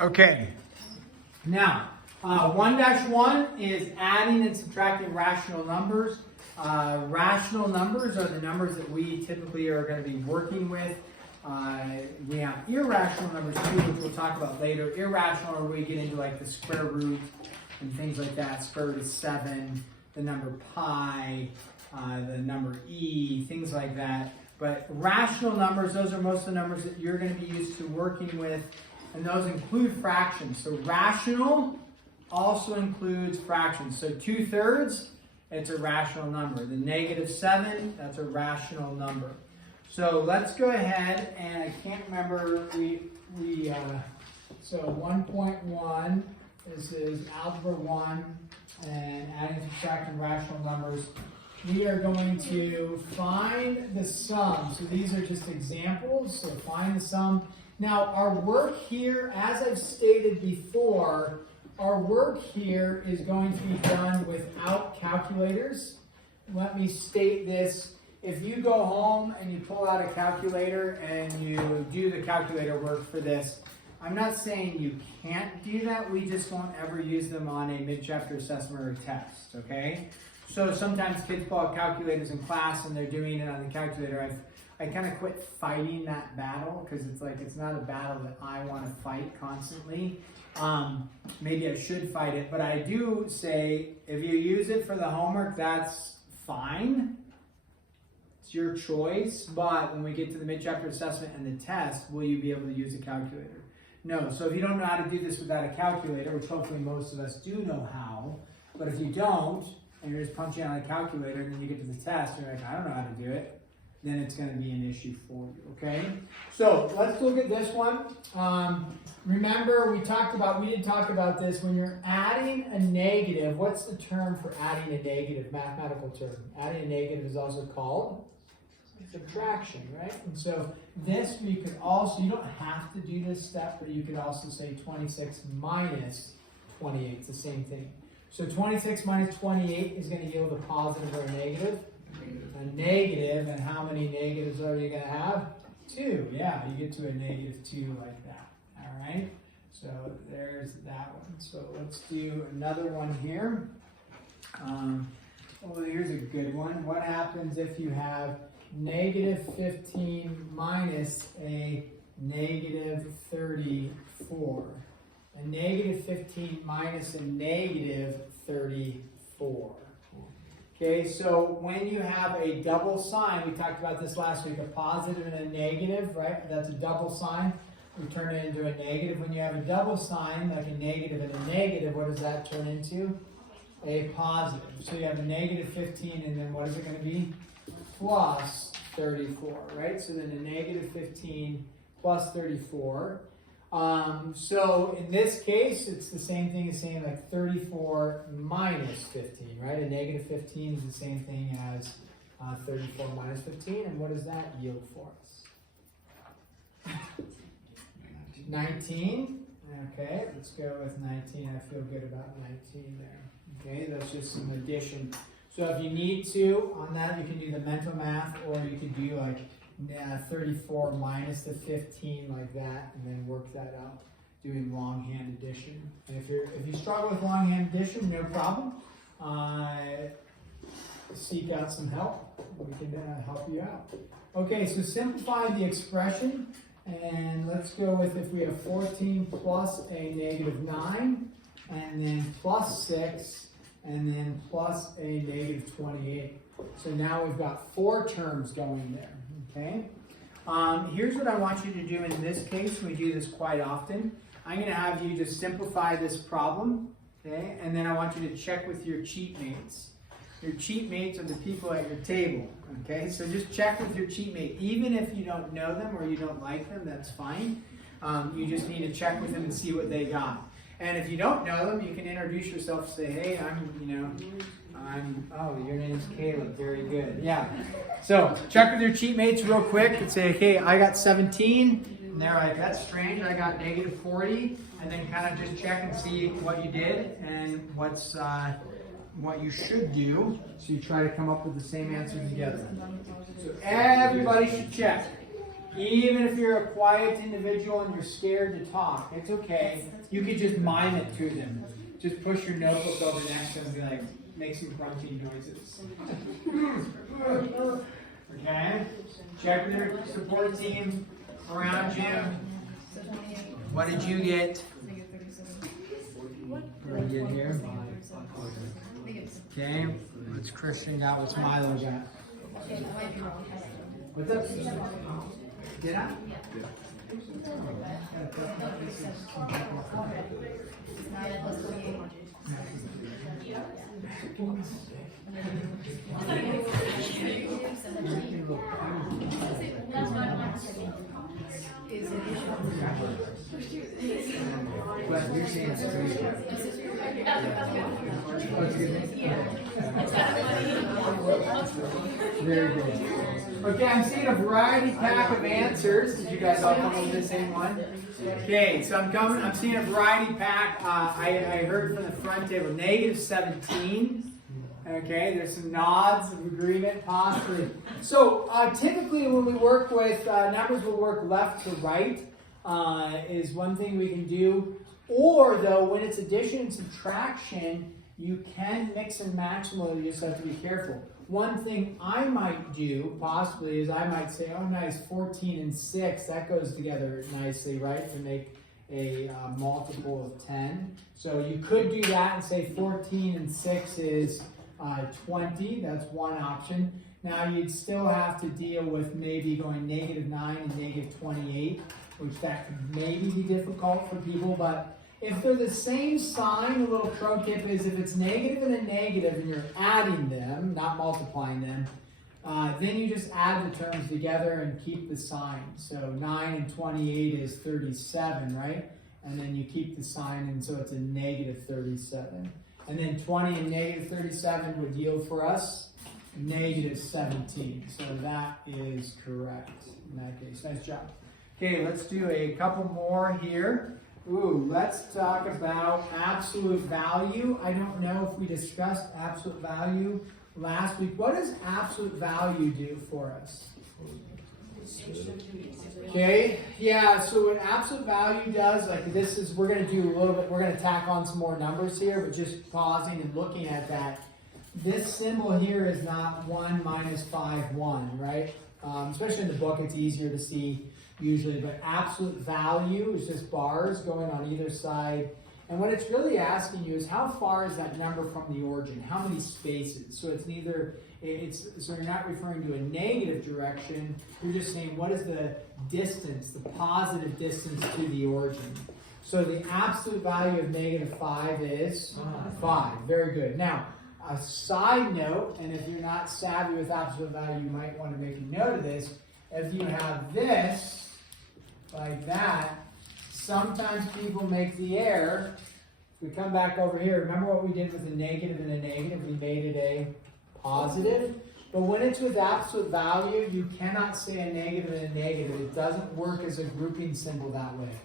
Okay. Now, 1-1 is adding and subtracting rational numbers. Rational numbers are the numbers that we typically are going to be working with. We have irrational numbers too, which we'll talk about later. Irrational are where we get into like the square root and things like that. Square root of 7, the number pi, the number e, things like that. But rational numbers, those are most of the numbers that you're going to be used to working with, and those include fractions. So rational also includes fractions. So 2/3, it's a rational number. The -7, that's a rational number. So let's go ahead, and I can't remember, so 1.1, this is Algebra 1, and adding and subtracting rational numbers. We are going to find the sum. So these are just examples, so find the sum. Now our work here, as I've stated before, our work here is going to be done without calculators. Let me state this. If you go home and you pull out a calculator and you do the calculator work for this, I'm not saying you can't do that. We just won't ever use them on a mid-chapter assessment or test, okay? So sometimes kids pull out calculators in class and they're doing it on the calculator. I kind of quit fighting that battle because it's like it's not a battle that I want to fight constantly. Maybe I should fight it, but I do say if you use it for the homework, that's fine. It's your choice, but when we get to the mid-chapter assessment and the test, will you be able to use a calculator? No. So if you don't know how to do this without a calculator, which hopefully most of us do know how, but if you don't, and you're just punching on a calculator, and then you get to the test, and you're like, I don't know how to do it, then it's going to be an issue for you, okay? So let's look at this one. Remember, we did talk about this. When you're adding a negative, what's the term for adding a negative, mathematical term? Adding a negative is also called subtraction, right? And so this, you could also, you don't have to do this step, but you could also say 26 minus 28. It's the same thing. So 26 minus 28 is going to yield a positive or a negative. A negative, and how many negatives are you going to have? 2. Yeah, you get to a -2 like that. All right? So there's that one. So let's do another one here. Well, here's a good one. What happens if you have -15 minus a -34? A -15 minus a -34. Okay, so when you have a double sign, we talked about this last week, a positive and a negative, right? That's a double sign. We turn it into a negative. When you have a double sign, like a negative and a negative, what does that turn into? A positive. So you have a -15, and then what is it going to be? Plus 34, right? So then a -15 plus 34. So in this case, it's the same thing as saying like 34 minus 15, right? A -15 is the same thing as 34 minus 15. And what does that yield for us? 19. Okay, let's go with 19. I feel good about 19 there. Okay, that's just some addition. So if you need to, on that, you can do the mental math, or you could do like 34 minus the 15 like that, and then work that out doing longhand addition. And if you struggle with longhand addition, no problem. Seek out some help. We can help you out. Okay, so simplify the expression, and let's go with if we have 14 plus a -9, and then plus 6, and then plus a -28. So now we've got 4 terms going there. Okay. Here's what I want you to do in this case. We do this quite often. I'm going to have you just simplify this problem, okay? And then I want you to check with your cheat mates. Your cheat mates are the people at your table, okay? So just check with your cheat mate. Even if you don't know them or you don't like them, that's fine. You just need to check with them and see what they got. And if you don't know them, you can introduce yourself and say, hey, oh, your name's Caleb. Very good. Yeah. So check with your cheat mates real quick and say, hey, I got 17. And they're like, that's strange. I got -40. And then kind of just check and see what you did and what you should do. So you try to come up with the same answer together. So everybody should check. Even if you're a quiet individual and you're scared to talk, it's okay. You could just mime it to them. Just push your notebook over next to them and be like, make some grunting noises. Okay? Check with your support team around you. What did you get? What did you get here? Okay, what's Christian got? What's Milo got? What's up? Did I? But you're saying it's crazy. Very good. Okay, I'm seeing a variety pack of answers. Did you guys all come up with the same one? Okay, so I'm seeing a variety pack. I heard from the front table, -17. Okay, there's some nods of agreement, possibly. So typically when we work with numbers, we'll work left to right is one thing we can do. Or though, when it's addition and subtraction, you can mix and match them, you just have to be careful. One thing I might do, possibly, is I might say, oh nice, 14 and 6, that goes together nicely, right, to make a multiple of 10. So you could do that and say 14 and 6 is 20, that's one option. Now you'd still have to deal with maybe going -9 and -28, which that could maybe be difficult for people, but if they're the same sign, a little pro tip is if it's negative and a negative and you're adding them, not multiplying them, then you just add the terms together and keep the sign. So 9 and 28 is 37, right? And then you keep the sign, and so it's a -37. And then 20 and -37 would yield for us -17. So that is correct in that case. Nice job. Okay, let's do a couple more here. Ooh, let's talk about absolute value. I don't know if we discussed absolute value last week. What does absolute value do for us? Okay, yeah, so what absolute value does, like this is, we're going to do a little bit, we're going to tack on some more numbers here, but just pausing and looking at that. This symbol here is not 1 minus 5, 1, right? Especially in the book, it's easier to see usually, but absolute value is just bars going on either side. And what it's really asking you is how far is that number from the origin? How many spaces? So it's neither, so you're not referring to a negative direction, you're just saying what is the distance, the positive distance to the origin. So the absolute value of -5 is 5. Very good. Now, a side note, and if you're not savvy with absolute value, you might want to make a note of this. If you have this, like that, sometimes people make the error. If we come back over here, remember what we did with a negative and a negative? We made it a positive. But when it's with absolute value, you cannot say a negative and a negative. It doesn't work as a grouping symbol that way.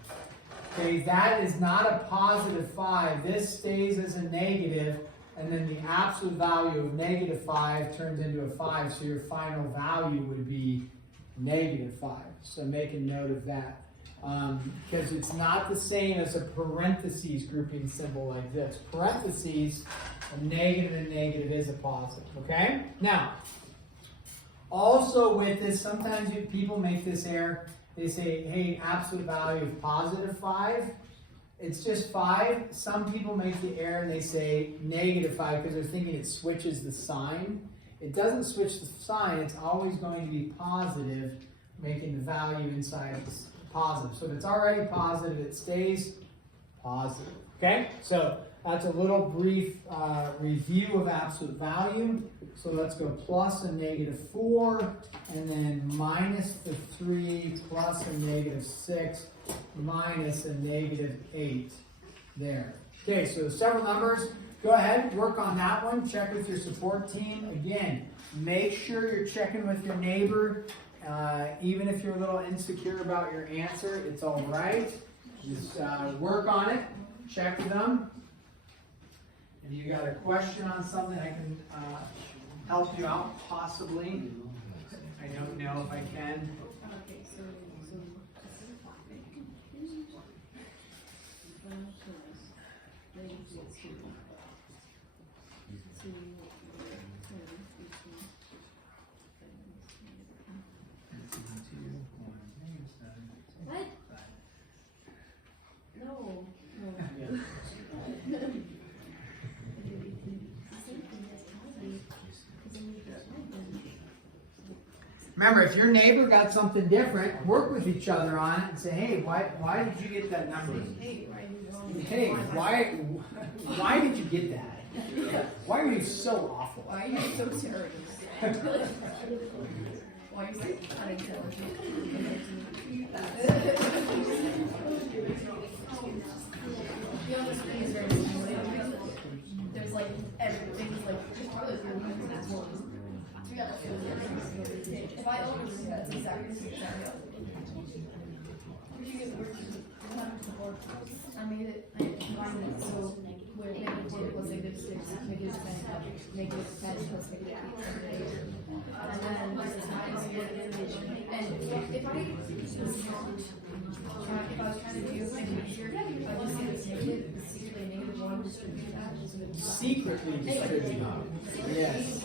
Okay, that is not a +5. This stays as a negative, and then the absolute value of -5 turns into a 5, so your final value would be -5. So make a note of that. Because it's not the same as a parentheses grouping symbol like this. Parentheses, a negative and negative is a positive. Okay? Now, also with this, sometimes people make this error. They say, hey, absolute value of +5. It's just 5. Some people make the error and they say -5 because they're thinking it switches the sign. It doesn't switch the sign. It's always going to be positive, making the value inside positive. So if it's already positive, it stays positive. Okay? So that's a little brief review of absolute value. So let's go plus a -4, and then minus the 3, plus a -6, minus a -8. There. Okay, so several numbers. Go ahead, work on that one. Check with your support team. Again, make sure you're checking with your neighbor. Even if you're a little insecure about your answer, it's all right. Just work on it. Check with them. If you got a question on something, I can help you out, possibly. I don't know if I can. What? No. Remember, if your neighbor got something different, work with each other on it and say, hey, why did you get that number? Hey, why did you get that? Why are you so awful? Why are you so terrible? Why are you so unintelligent? You know, this thing is very stimulating. There's like everything's like probably if I overdo that, it's exactly the same. I made it, I combined it, so where negative 4 plus negative 6, negative 10, negative 10 plus negative 8, and then this is minus 4, and if I was trying to do it easier, I just say it's negative, it's secretly a negative 1, distribute that. Secretly distribute. Yes.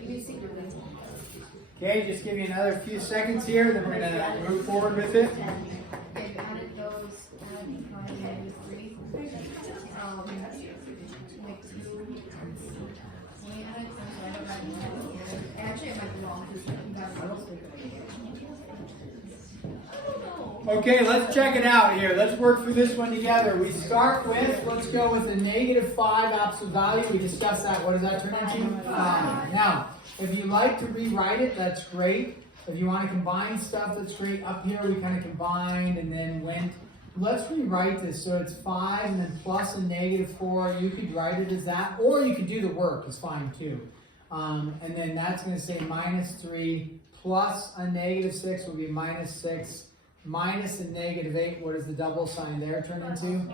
You can secretly. Okay, just give me another few seconds here, then we're going to move forward with it. Okay, you added those, and negative 3. Like 2. When you added actually, I might be wrong because you got Okay, let's check it out here. Let's work through this one together. We start with, let's go with the negative 5 absolute value. We discussed that. What does that turn into? Now, if you like to rewrite it, that's great. If you want to combine stuff, that's great. Up here, we kind of combined and then went. Let's rewrite this so it's 5 and then plus a negative 4. You could write it as that, or you could do the work. It's fine too. And then that's going to say minus 3 plus a negative 6 will be minus 6. Minus a negative 8, what does the double sign there turn into?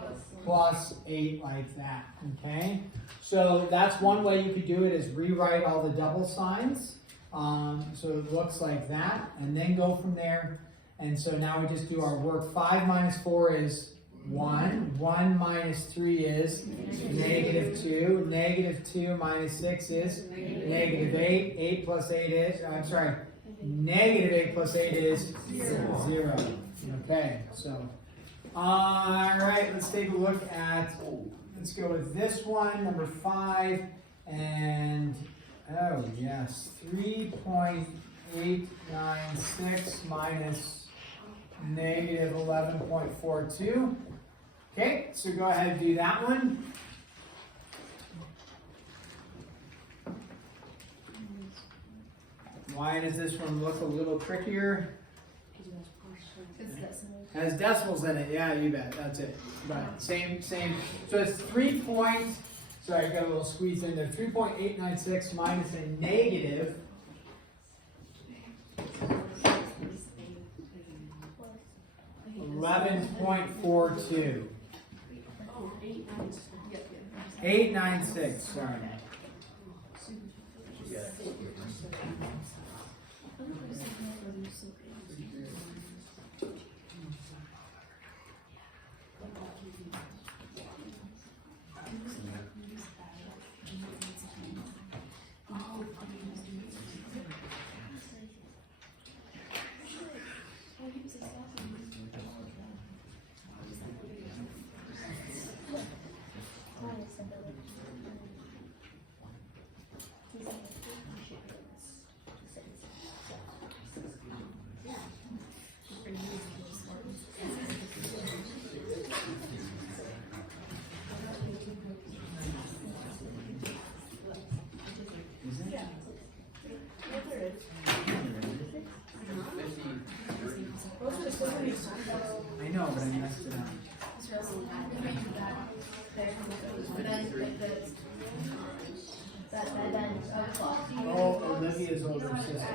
Plus 8, like that, okay? So that's one way you could do it, is rewrite all the double signs. So it looks like that, and then go from there. And so now we just do our work. 5 minus 4 is 1. 1 minus 3 is negative 2. Negative 2 minus 6 is negative 8. 8 plus 8 is, negative 8 plus 8 is 0. Okay, so, all right, let's take a look at, let's go with this one, number 5, and, oh yes, 3.896 minus negative 11.42. Okay, so go ahead and do that one. Why does this one look a little trickier? Has decimals in it, yeah, you bet. That's it. Right. Same. So it's 3 point. Sorry, I got a little squeeze in there. 3.896 minus a negative 11.42. 896. Sorry. I know, but I messed it up. Oh, Olivia's older sister.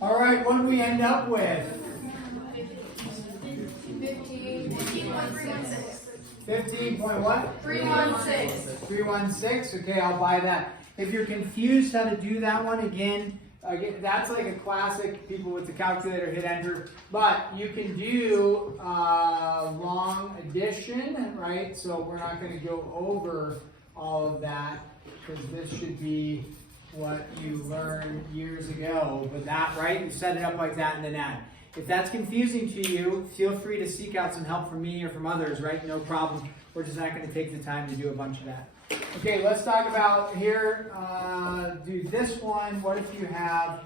All right, what do we end up with? 15 point what? 316. 316. Okay, I'll buy that. If you're confused how to do that one, again, Again, that's like a classic, people with the calculator hit enter, but you can do long addition, right? So we're not going to go over all of that because this should be what you learned years ago. But that, right? You set it up like that and then add. If that's confusing to you, feel free to seek out some help from me or from others, right? No problem. We're just not going to take the time to do a bunch of that. Okay, let's talk about here, do this one. What if you have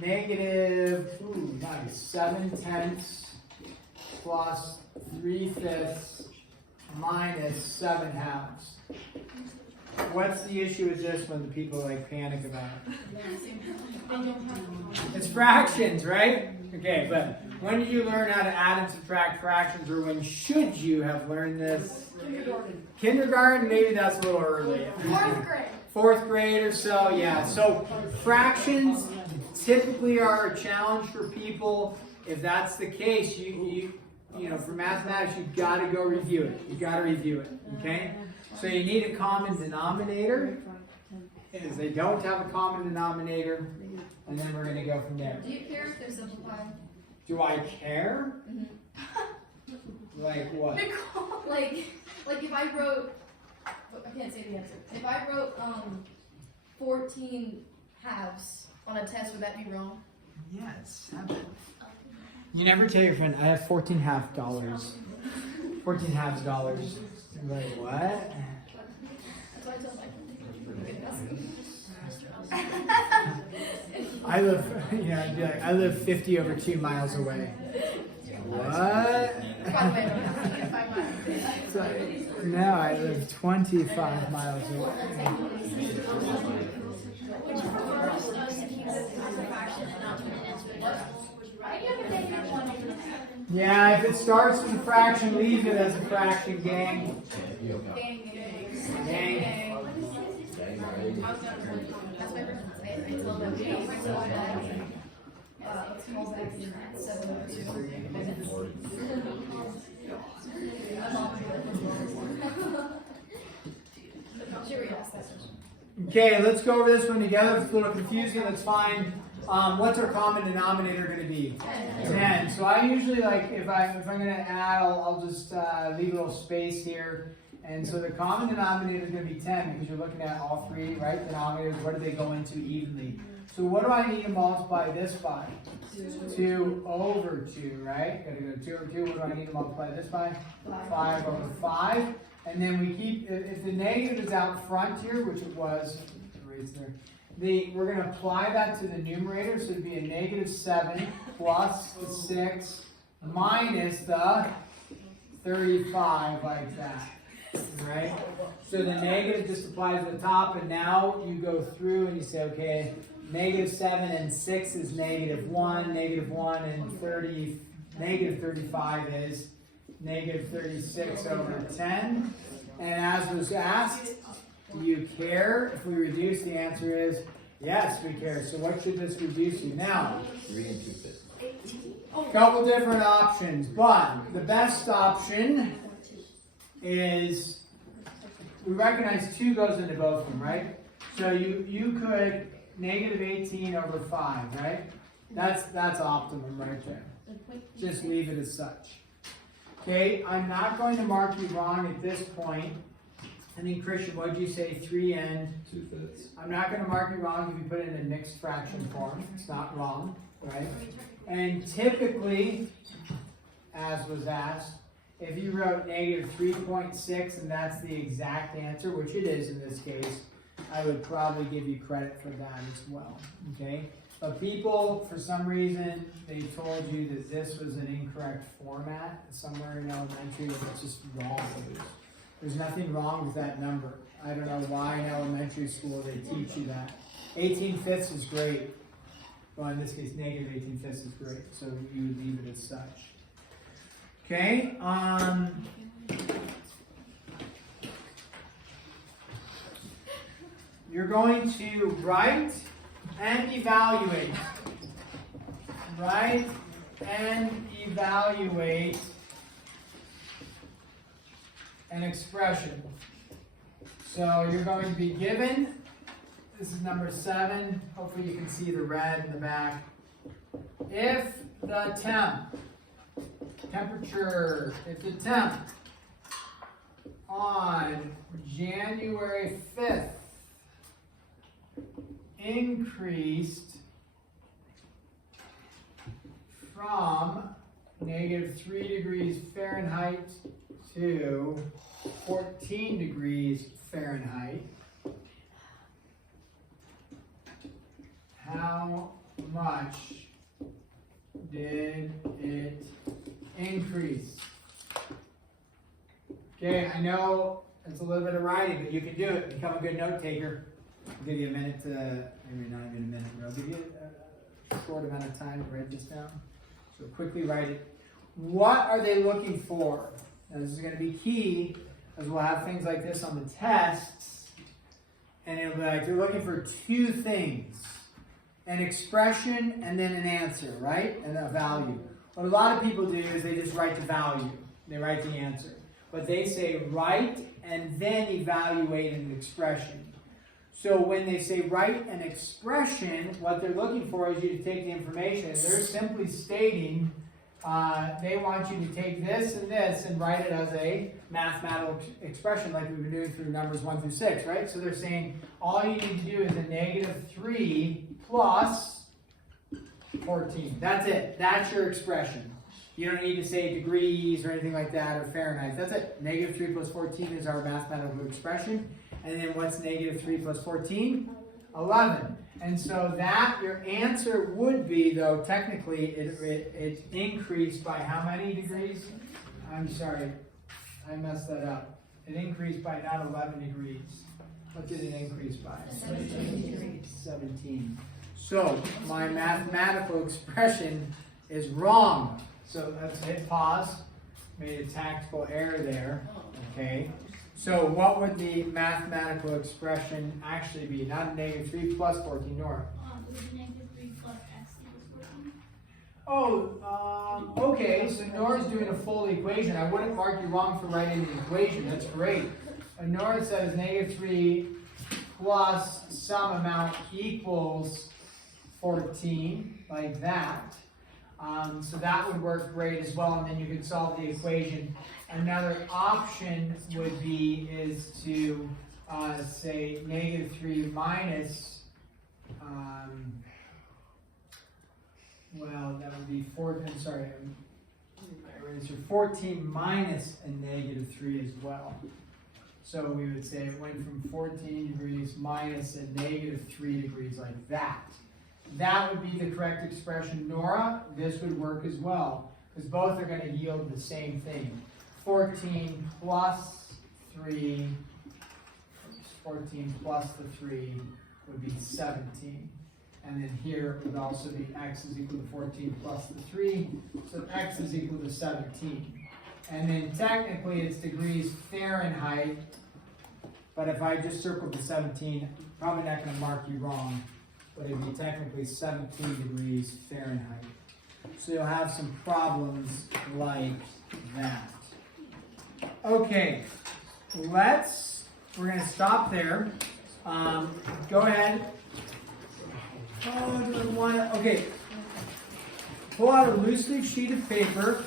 negative, 7/10 plus 3/5 minus 7/2? What's the issue with this when the people like panic about it? It's fractions, right? Okay, but when did you learn how to add and subtract fractions, or when should you have learned this? Kindergarten, maybe that's a little early. 4th grade. 4th grade or so, yeah. So fractions typically are a challenge for people. If that's the case, you know, for mathematics, you've got to go review it. You've got to review it, okay? So you need a common denominator. If they don't have a common denominator, and then we're going to go from there. Do you care if they're simplified? Do I care? Like what? Like if I wrote, I can't say the answer. If I wrote 14 halves on a test, would that be wrong? Yes. You never tell your friend, I have 14 half dollars. 14 halves dollars. Like what? That's what I tell my I live, I'd be like, I live 50 over 2 miles away. What? By the way, I don't have to get 5 miles. It's like, no, I live 25 miles away. Yeah, if it starts as a fraction, leave it as a fraction, gang. Gang. Okay, let's go over this one together. It's a little confusing. Let's find what's our common denominator going to be? 10. So I usually like, if I'm going to add, I'll just leave a little space here. And so the common denominator is going to be 10 because you're looking at all three, right? Denominators, what do they go into evenly? So what do I need to multiply this by? 2 over 2, right? Got to go 2 over 2. What do I need to multiply this by? 5 over 5. And then we keep, if the negative is out front here, which it was, erase there, we're going to apply that to the numerator. So it'd be a negative 7 plus the 6 minus the 35, like that. Right? So the negative just applies to the top, and now you go through and you say, okay, negative 7 and 6 is negative 1, negative 1 and negative 35 is negative 36 over 10. And as was asked, do you care if we reduce? The answer is yes, we care. So what should this reduce you? Now, 3 and 2/5. a couple different options, but the best option is, we recognize 2 goes into both of them, right? So you could negative 18 over 5, right? That's optimum right there. Just leave it as such. Okay, I'm not going to mark you wrong at this point. I mean, Christian, what did you say? 3 and 2/5. I'm not going to mark you wrong if you put it in a mixed fraction form. It's not wrong, right? And typically, as was asked, if you wrote negative 3.6 and that's the exact answer, which it is in this case, I would probably give you credit for that as well, okay? But people, for some reason, they told you that this was an incorrect format somewhere in elementary, and it's just wrong. There's nothing wrong with that number. I don't know why in elementary school they teach you that. 18/5 is great. Well, in this case, negative 18/5 is great, so you would leave it as such. Okay, you're going to write and evaluate. Write and evaluate an expression. So you're going to be given this is number 7. Hopefully you can see the red in the back. If the temperature on January 5th increased from -3 degrees Fahrenheit to 14 degrees Fahrenheit, how much did it increase? Okay, I know it's a little bit of writing, but you can do it. Become a good note taker. I'll give you a minute to, maybe not even a minute, but I'll give you a short amount of time to write this down. So quickly write it. What are they looking for? Now, this is going to be key, as we'll have things like this on the tests. And it'll be like, they're looking for 2 things. An expression and then an answer, right? And a value. What a lot of people do is they just write the value. They write the answer. But they say write and then evaluate an expression. So when they say write an expression, what they're looking for is you to take the information. They're simply stating they want you to take this and write it as a mathematical expression like we've been doing through numbers 1 through 6, right? So they're saying all you need to do is a -3 plus 14. That's it. That's your expression. You don't need to say degrees or anything like that or Fahrenheit. That's it. -3 plus 14 is our mathematical expression. And then what's -3 plus 14? 11. And so that, your answer would be, though, technically, it increased by how many degrees? I'm sorry, I messed that up. It increased by not 11 degrees. What did it increase by? 17 degrees. 17. So my mathematical expression is wrong. So let's hit pause. Made a tactical error there. Okay. So what would the mathematical expression actually be? Not -3 plus 14, Nora. It was -3 plus x equals 14. Oh, okay. So Nora's doing a full equation. I wouldn't mark you wrong for writing the equation. That's great. And Nora says -3 plus some amount equals 14, like that. So that would work great as well, and then you could solve the equation. Another option would be is to say -3 minus, well, that would be 14, sorry, 14 minus a -3 as well. So we would say it went from 14 degrees minus a -3 degrees, like that. That would be the correct expression. Nora, this would work as well, because both are going to yield the same thing. 14 plus 3, 14 plus the 3 would be 17. And then here it would also be x is equal to 14 plus the 3, so x is equal to 17. And then technically it's degrees Fahrenheit, but if I just circled the 17, probably not going to mark you wrong. But it'd be technically 17 degrees Fahrenheit. So you'll have some problems like that. Okay, we're going to stop there. Go ahead. Oh, do I want to, okay. Pull out a loose leaf sheet of paper.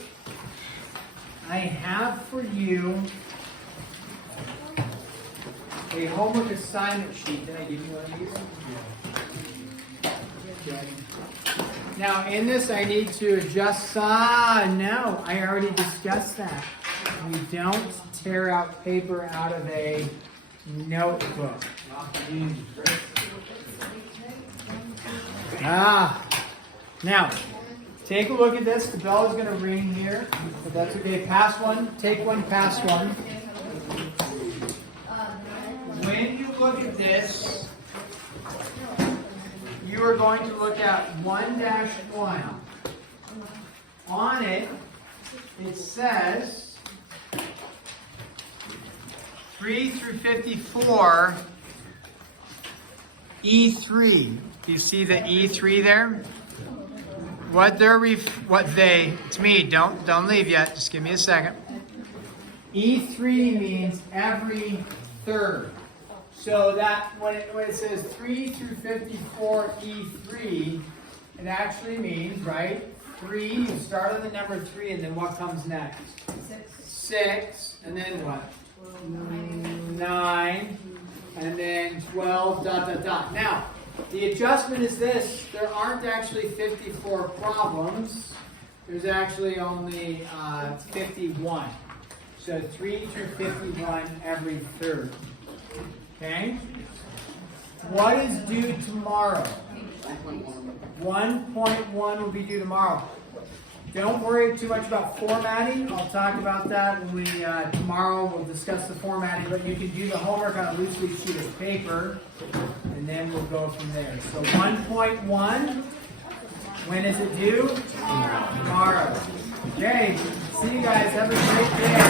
I have for you a homework assignment sheet. Did I give you one of these? Now in this I need to adjust, no, I already discussed that. We don't tear out paper out of a notebook. Now, take a look at this. The bell is going to ring here, but that's okay. Pass one, take one, pass one. When you look at this, you are going to look at 1-1. On it, it says 3 through 54, E3. Do you see the E3 there? It's me, don't leave yet, just give me a second. E3 means every third. So that when it says 3 through 54 E3, it actually means, right? 3, you start on the number 3, and then what comes next? 6, and then what? 9, and then 12, dot, dot, dot. Now, the adjustment is this. There aren't actually 54 problems. There's actually only 51. So 3 through 51 every third. Okay? What is due tomorrow? 1.1 will be due tomorrow. Don't worry too much about formatting. I'll talk about that when we tomorrow. We'll discuss the formatting, but you can do the homework on a loose leaf sheet of paper, and then we'll go from there. So 1.1. When is it due? Tomorrow. Okay. See you guys. Have a great day.